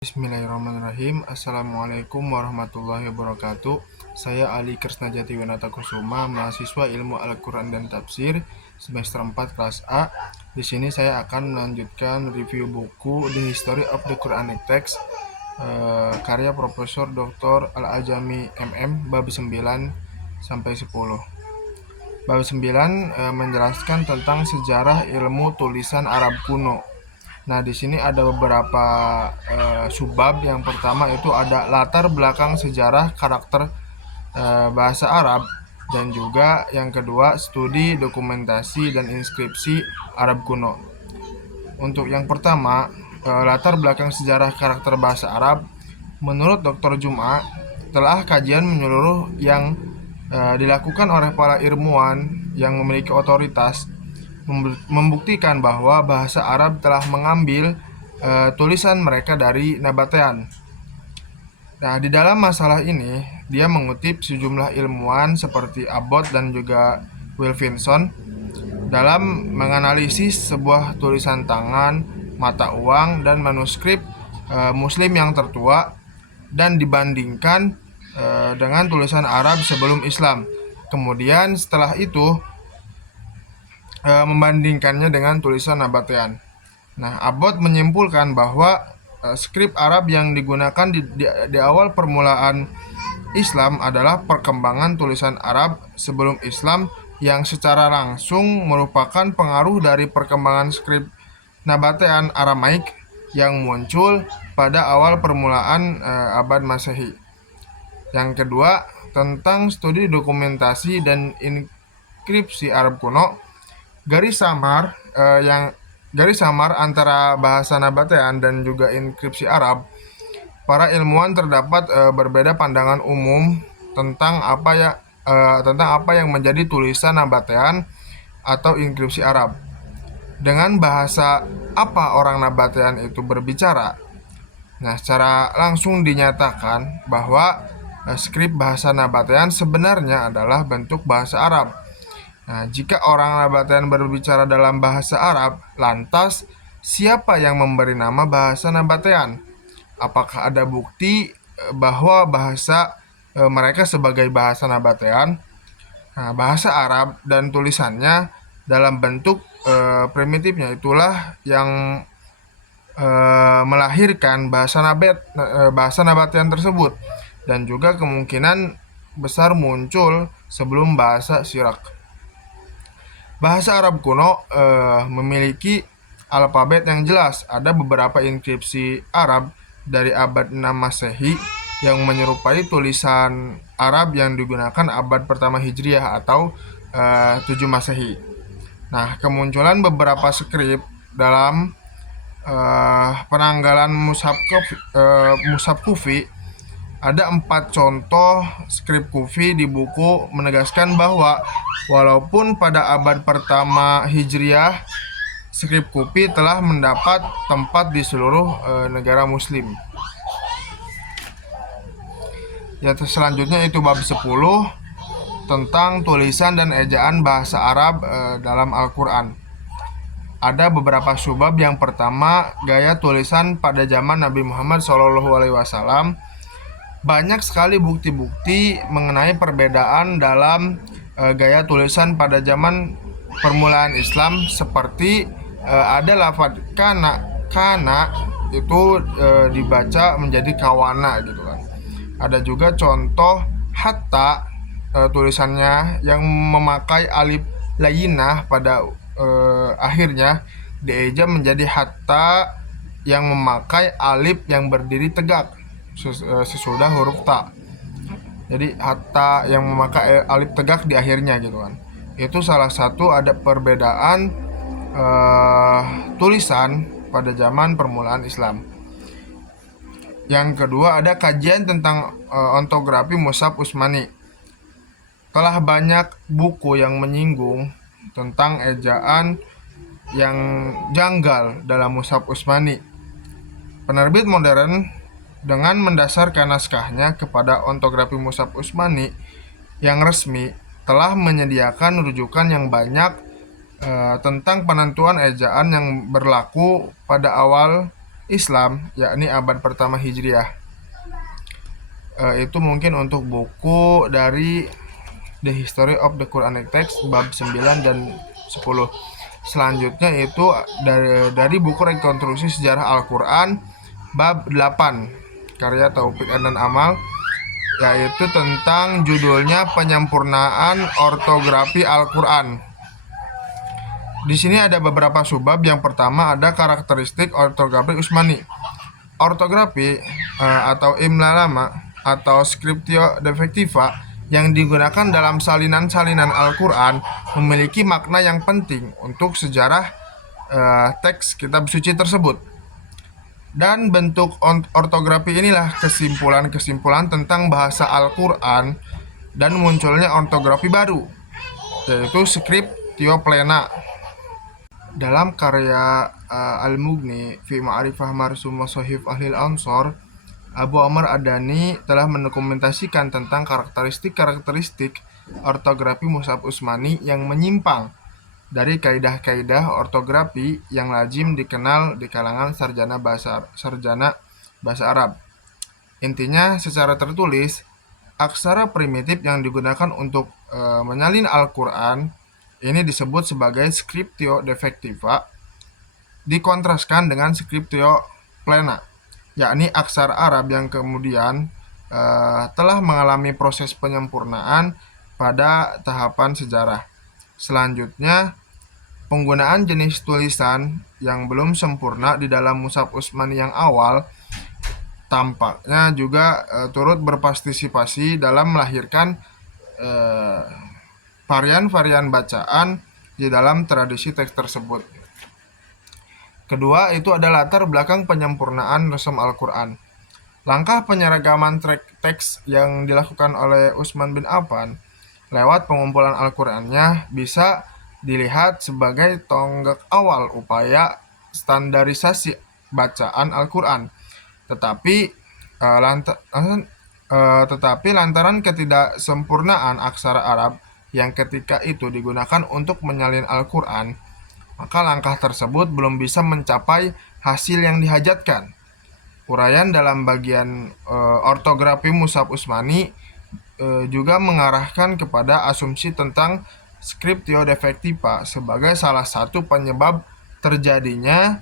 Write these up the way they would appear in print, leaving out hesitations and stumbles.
Bismillahirrahmanirrahim. Assalamualaikum warahmatullahi wabarakatuh. Saya Ali Krisnajati Winata Kusuma, mahasiswa Ilmu Al-Quran dan Tafsir semester 4 kelas A. Di sini saya akan melanjutkan review buku The History of the Quranic Text karya Profesor Dr. Al-Ajami MM bab 9 sampai 10. Bab 9 menjelaskan tentang sejarah ilmu tulisan Arab kuno. Nah, di sini ada beberapa subbab. Yang pertama itu ada latar belakang sejarah karakter bahasa Arab, dan juga yang kedua studi dokumentasi dan inskripsi Arab kuno. Untuk yang pertama, latar belakang sejarah karakter bahasa Arab, menurut Dr. Juma, telah kajian menyeluruh yang dilakukan oleh para ilmuwan yang memiliki otoritas membuktikan bahwa bahasa Arab telah mengambil tulisan mereka dari Nabatean. Nah, di dalam masalah ini, dia mengutip sejumlah ilmuwan seperti Abbott dan juga Wilkinson dalam menganalisis sebuah tulisan tangan, mata uang, dan manuskrip Muslim yang tertua dan dibandingkan dengan tulisan Arab sebelum Islam. Kemudian setelah itu membandingkannya dengan tulisan Nabatean. Nah, Abbott menyimpulkan bahwa skrip Arab yang digunakan di awal permulaan Islam adalah perkembangan tulisan Arab sebelum Islam yang secara langsung merupakan pengaruh dari perkembangan skrip Nabatean Aramaik yang muncul pada awal permulaan abad Masehi. Yang kedua, tentang studi dokumentasi dan inskripsi Arab kuno, garis samar antara bahasa Nabatean dan juga inskripsi Arab. Para ilmuwan terdapat berbeda pandangan umum tentang apa yang menjadi tulisan Nabatean atau inskripsi Arab. Dengan bahasa apa orang Nabatean itu berbicara? Nah, secara langsung dinyatakan bahwa skrip bahasa Nabatean sebenarnya adalah bentuk bahasa Arab. Nah, jika orang Nabatean berbicara dalam bahasa Arab, lantas siapa yang memberi nama bahasa Nabatean? Apakah ada bukti bahwa bahasa mereka sebagai bahasa Nabatean? Nah, bahasa Arab dan tulisannya dalam bentuk primitifnya itulah yang melahirkan bahasa Nabatean tersebut, dan juga kemungkinan besar muncul sebelum bahasa Syiraq. Bahasa Arab kuno memiliki alfabet yang jelas. Ada beberapa inskripsi Arab dari abad 6 Masehi yang menyerupai tulisan Arab yang digunakan abad pertama Hijriah atau 7 Masehi. Nah, kemunculan beberapa skrip dalam penanggalan Mushaf Kufi. Ada 4 contoh skrip Kufi di buku menegaskan bahwa walaupun pada abad pertama Hijriah, skrip Kufi telah mendapat tempat di seluruh negara Muslim. Yang selanjutnya itu bab 10 tentang tulisan dan ejaan bahasa Arab dalam Al-Quran. Ada beberapa subbab. Yang pertama, gaya tulisan pada zaman Nabi Muhammad SAW. Banyak sekali bukti-bukti mengenai perbedaan dalam gaya tulisan pada zaman permulaan Islam, seperti ada lafaz kana itu dibaca menjadi kawana gitu kan. Ada juga contoh hatta, tulisannya yang memakai alif layinah pada akhirnya dieja menjadi hatta yang memakai alif yang berdiri tegak sesudah huruf ta. Jadi hatta yang memakai alif tegak di akhirnya gitu kan. Itu salah satu ada perbedaan tulisan pada zaman permulaan Islam. Yang kedua, ada kajian tentang ortografi Mushaf Utsmani. Telah banyak buku yang menyinggung tentang ejaan yang janggal dalam Mushaf Utsmani. Penerbit modern dengan mendasarkan naskahnya kepada ortografi Mushaf Utsmani yang resmi telah menyediakan rujukan yang banyak tentang penentuan ejaan yang berlaku pada awal Islam, yakni abad pertama Hijriah. Itu mungkin untuk buku dari The History of the Quranic Text bab 9 dan 10. Selanjutnya itu dari buku Rekonstruksi Sejarah Al-Quran bab 8 karya Taufik dan Amal, yaitu tentang judulnya Penyempurnaan Ortografi Al-Quran. Di sini ada beberapa subbab. Yang pertama ada karakteristik ortografi Utsmani. Ortografi atau imla lama atau scriptio defectiva yang digunakan dalam salinan-salinan Al-Quran memiliki makna yang penting untuk sejarah teks kitab suci tersebut. Dan bentuk ortografi inilah kesimpulan-kesimpulan tentang bahasa Al-Quran dan munculnya ortografi baru, yaitu scriptio plena. Dalam karya Al-Mughni fi Ma'rifah Marsum Shahih Ahlil Ansor, Abu Amr Adani telah mendokumentasikan tentang karakteristik ortografi Mushaf Utsmani yang menyimpang dari kaidah-kaidah ortografi yang lazim dikenal di kalangan sarjana bahasa Arab. Intinya, secara tertulis, aksara primitif yang digunakan untuk menyalin Al-Quran ini disebut sebagai scriptio defectiva, dikontraskan dengan scriptio plena, yakni aksara Arab yang kemudian telah mengalami proses penyempurnaan pada tahapan sejarah. Selanjutnya, penggunaan jenis tulisan yang belum sempurna di dalam Mushaf Utsmani yang awal tampaknya juga turut berpartisipasi dalam melahirkan varian-varian bacaan di dalam tradisi teks tersebut. Kedua, itu adalah latar belakang penyempurnaan resum Al-Quran. Langkah penyeragaman teks yang dilakukan oleh Utsman bin Affan lewat pengumpulan Al-Qurannya bisa dilihat sebagai tonggak awal upaya standarisasi bacaan Al-Quran. Tetapi lantaran ketidaksempurnaan aksara Arab yang ketika itu digunakan untuk menyalin Al-Quran, maka langkah tersebut belum bisa mencapai hasil yang dihajatkan. Uraian dalam bagian ortografi Mushaf Utsmani juga mengarahkan kepada asumsi tentang scriptio defectiva sebagai salah satu penyebab terjadinya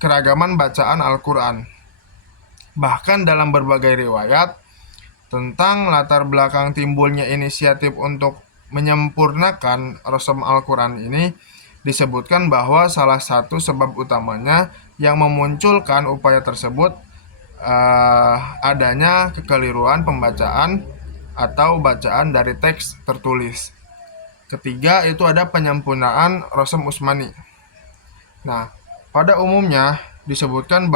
keragaman bacaan Al-Quran. Bahkan dalam berbagai riwayat tentang latar belakang timbulnya inisiatif untuk menyempurnakan resum Al-Quran ini, disebutkan bahwa salah satu sebab utamanya yang memunculkan upaya tersebut adanya kekeliruan pembacaan atau bacaan dari teks tertulis. Ketiga, itu ada penyempurnaan resum Utsmani. Nah, pada umumnya disebutkan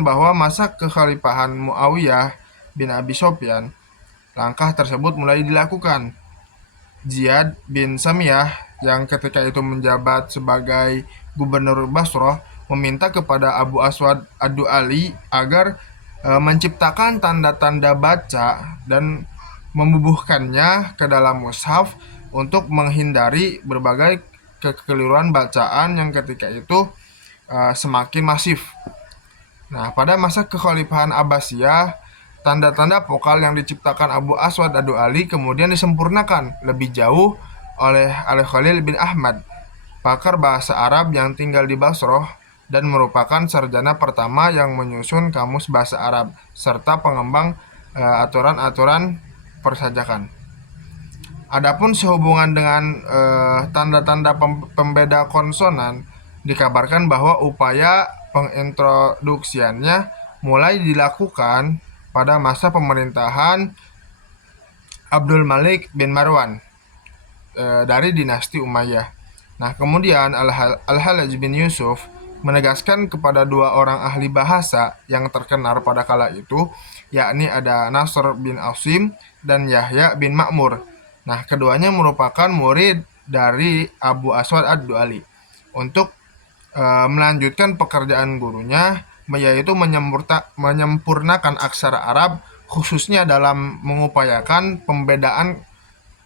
bahwa masa kekhalifahan Muawiyah bin Abi Sufyan, langkah tersebut mulai dilakukan. Ziyad bin Samiyah yang ketika itu menjabat sebagai gubernur Basrah meminta kepada Abu Aswad Ad-Du'ali agar menciptakan tanda-tanda baca dan membubuhkannya ke dalam mushaf untuk menghindari berbagai kekeliruan bacaan yang ketika itu semakin masif. Nah, pada masa kekhalifahan Abbasiyah, tanda-tanda vokal yang diciptakan Abu Aswad Ad-Du'ali kemudian disempurnakan lebih jauh oleh Al-Khalil bin Ahmad, pakar bahasa Arab yang tinggal di Basrah dan merupakan sarjana pertama yang menyusun kamus bahasa Arab serta pengembang aturan-aturan persajakan. Adapun sehubungan dengan tanda-tanda pembeda konsonan, dikabarkan bahwa upaya pengintroduksiannya mulai dilakukan pada masa pemerintahan Abdul Malik bin Marwan dari dinasti Umayyah. Nah, kemudian Al-Hallaj bin Yusuf menegaskan kepada dua orang ahli bahasa yang terkenal pada kala itu, yakni ada Nasr bin Asim dan Yahya bin Ma'mur. Nah, keduanya merupakan murid dari Abu Aswad Ad-Du'ali untuk melanjutkan pekerjaan gurunya, yaitu menyempurnakan aksara Arab, khususnya dalam mengupayakan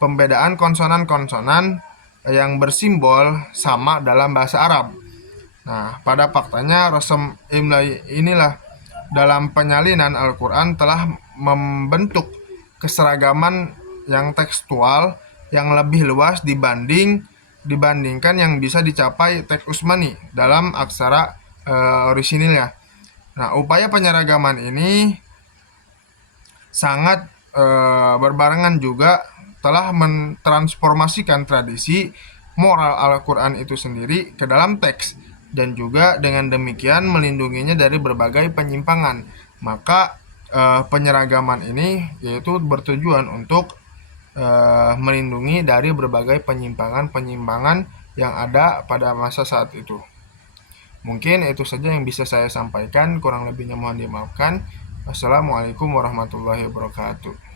pembedaan konsonan-konsonan yang bersimbol sama dalam bahasa Arab. Nah, pada faktanya Rasam Imlai inilah dalam penyalinan Al-Quran telah membentuk keseragaman yang tekstual yang lebih luas dibandingkan yang bisa dicapai teks Utsmani dalam aksara orisinilnya. Nah, upaya penyeragaman ini sangat berbarengan juga telah mentransformasikan tradisi moral Al-Quran itu sendiri ke dalam teks, dan juga dengan demikian melindunginya dari berbagai penyimpangan. Maka penyeragaman ini yaitu bertujuan untuk melindungi dari berbagai penyimpangan-penyimpangan yang ada pada masa saat itu. Mungkin itu saja yang bisa saya sampaikan, kurang lebihnya mohon dimaafkan. Wassalamualaikum warahmatullahi wabarakatuh.